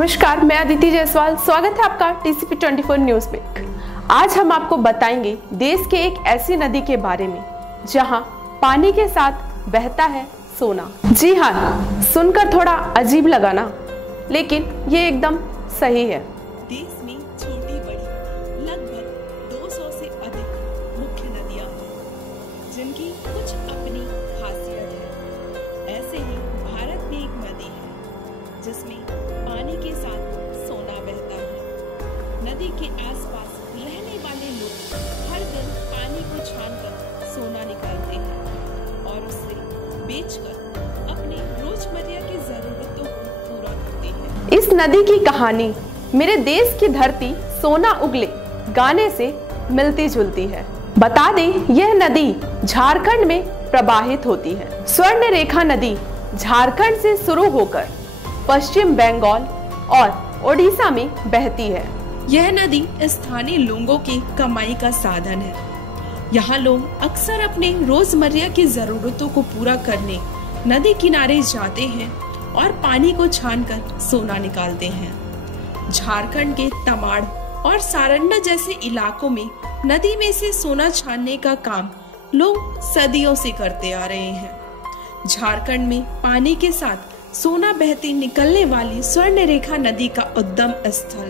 नमस्कार, मैं अदिति जायसवाल। स्वागत है आपका TCP 24 न्यूज में। आज हम आपको बताएंगे देश के एक ऐसी नदी के बारे में जहां पानी के साथ बहता है सोना। जी हाँ, सुनकर थोड़ा अजीब लगा ना, लेकिन ये एकदम सही है। देश में छोटी बड़ी लगभग 200 से अधिक मुख्य नदियां हैं, जिनकी कुछ अपनी खासियत है। ऐसे ही भारत में एक नदी है जिसमें पानी के साथ सोना बहता है। नदी के आसपास रहने वाले लोग हर दिन पानी को छानकर सोना निकालते हैं और उससे बेचकर अपनी रोजमर्रा की जरूरतों को पूरा करते हैं। इस नदी की कहानी मेरे देश की धरती सोना उगले गाने से मिलती जुलती है। बता दें, यह नदी झारखंड में प्रवाहित होती है। स्वर्ण रेखा नदी झारखंड से शुरू होकर पश्चिम बंगाल और ओडिशा में बहती है। यह नदी स्थानीय लोगों की कमाई का साधन है। यहाँ लोग अक्सर अपने रोजमर्रा की जरूरतों को पूरा करने नदी किनारे जाते हैं और पानी को छानकर सोना निकालते हैं। झारखंड के तमाड़ और सारंडा जैसे इलाकों में नदी में से सोना छानने का काम लोग सदियों से करते आ रहे हैं। झारखंड में पानी के साथ सोना बहती निकलने वाली स्वर्ण रेखा नदी का उद्गम स्थल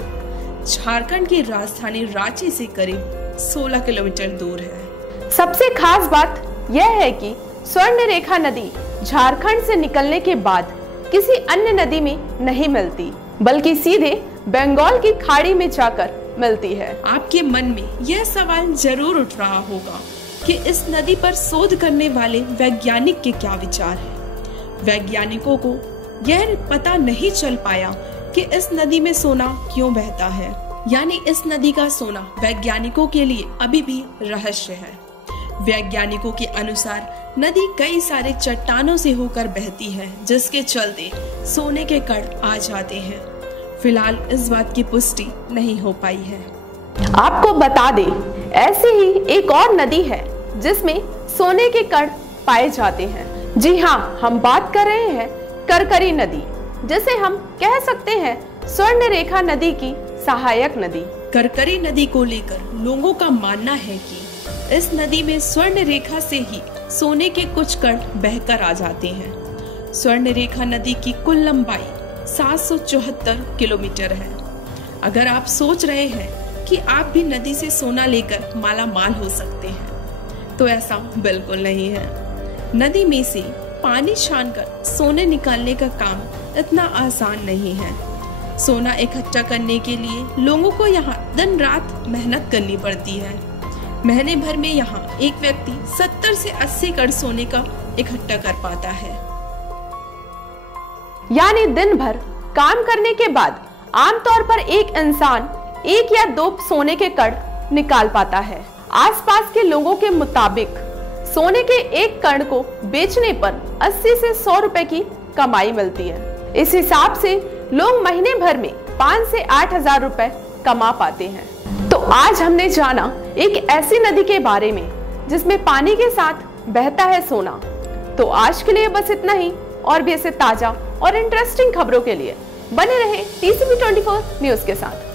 झारखंड की राजधानी रांची से करीब 16 किलोमीटर दूर है। सबसे खास बात यह है कि स्वर्ण रेखा नदी झारखंड से निकलने के बाद किसी अन्य नदी में नहीं मिलती, बल्कि सीधे बंगाल की खाड़ी में जाकर मिलती है। आपके मन में यह सवाल जरूर उठ रहा होगा कि इस नदी पर शोध करने वाले वैज्ञानिक के क्या विचार हैं। वैज्ञानिकों को यह पता नहीं चल पाया कि इस नदी में सोना क्यों बहता है, यानी इस नदी का सोना वैज्ञानिकों के लिए अभी भी रहस्य है। वैज्ञानिकों के अनुसार नदी कई सारे चट्टानों से होकर बहती है, जिसके चलते सोने के कण आ जाते हैं। फिलहाल इस बात की पुष्टि नहीं हो पाई है। आपको बता दें, ऐसी ही एक और नदी है जिसमें सोने के कण पाए जाते हैं। जी हाँ, हम बात कर रहे हैं करकरी नदी, जिसे हम कह सकते हैं स्वर्ण रेखा नदी की सहायक नदी। करकरी नदी को लेकर लोगों का मानना है कि इस नदी में स्वर्ण रेखा से ही सोने के कुछ कण बहकर आ जाते हैं। स्वर्ण रेखा नदी की कुल लंबाई 774 किलोमीटर है। अगर आप सोच रहे हैं कि आप भी नदी से सोना लेकर माला माल हो सकते हैं, तो ऐसा बिल्कुल नहीं है। नदी में से पानी छानकर सोने निकालने का काम इतना आसान नहीं है। सोना इकट्ठा करने के लिए लोगों को यहाँ दिन रात मेहनत करनी पड़ती है। महीने भर में यहाँ एक व्यक्ति 70 से 80 कण सोने का इकट्ठा कर पाता है। यानी दिन भर काम करने के बाद आमतौर पर एक इंसान 1 या 2 सोने के कण निकाल पाता है। आसपास के लोगों के मुताबिक सोने के एक कण को बेचने पर 80 से 100 रुपए की कमाई मिलती है। इस हिसाब से लोग महीने भर में 5 से 8 हजार रुपए कमा पाते हैं। तो आज हमने जाना एक ऐसी नदी के बारे में जिसमें पानी के साथ बहता है सोना। तो आज के लिए बस इतना ही। और भी ऐसे ताजा और इंटरेस्टिंग खबरों के लिए बने रहे TCP 24 न्यूज के साथ।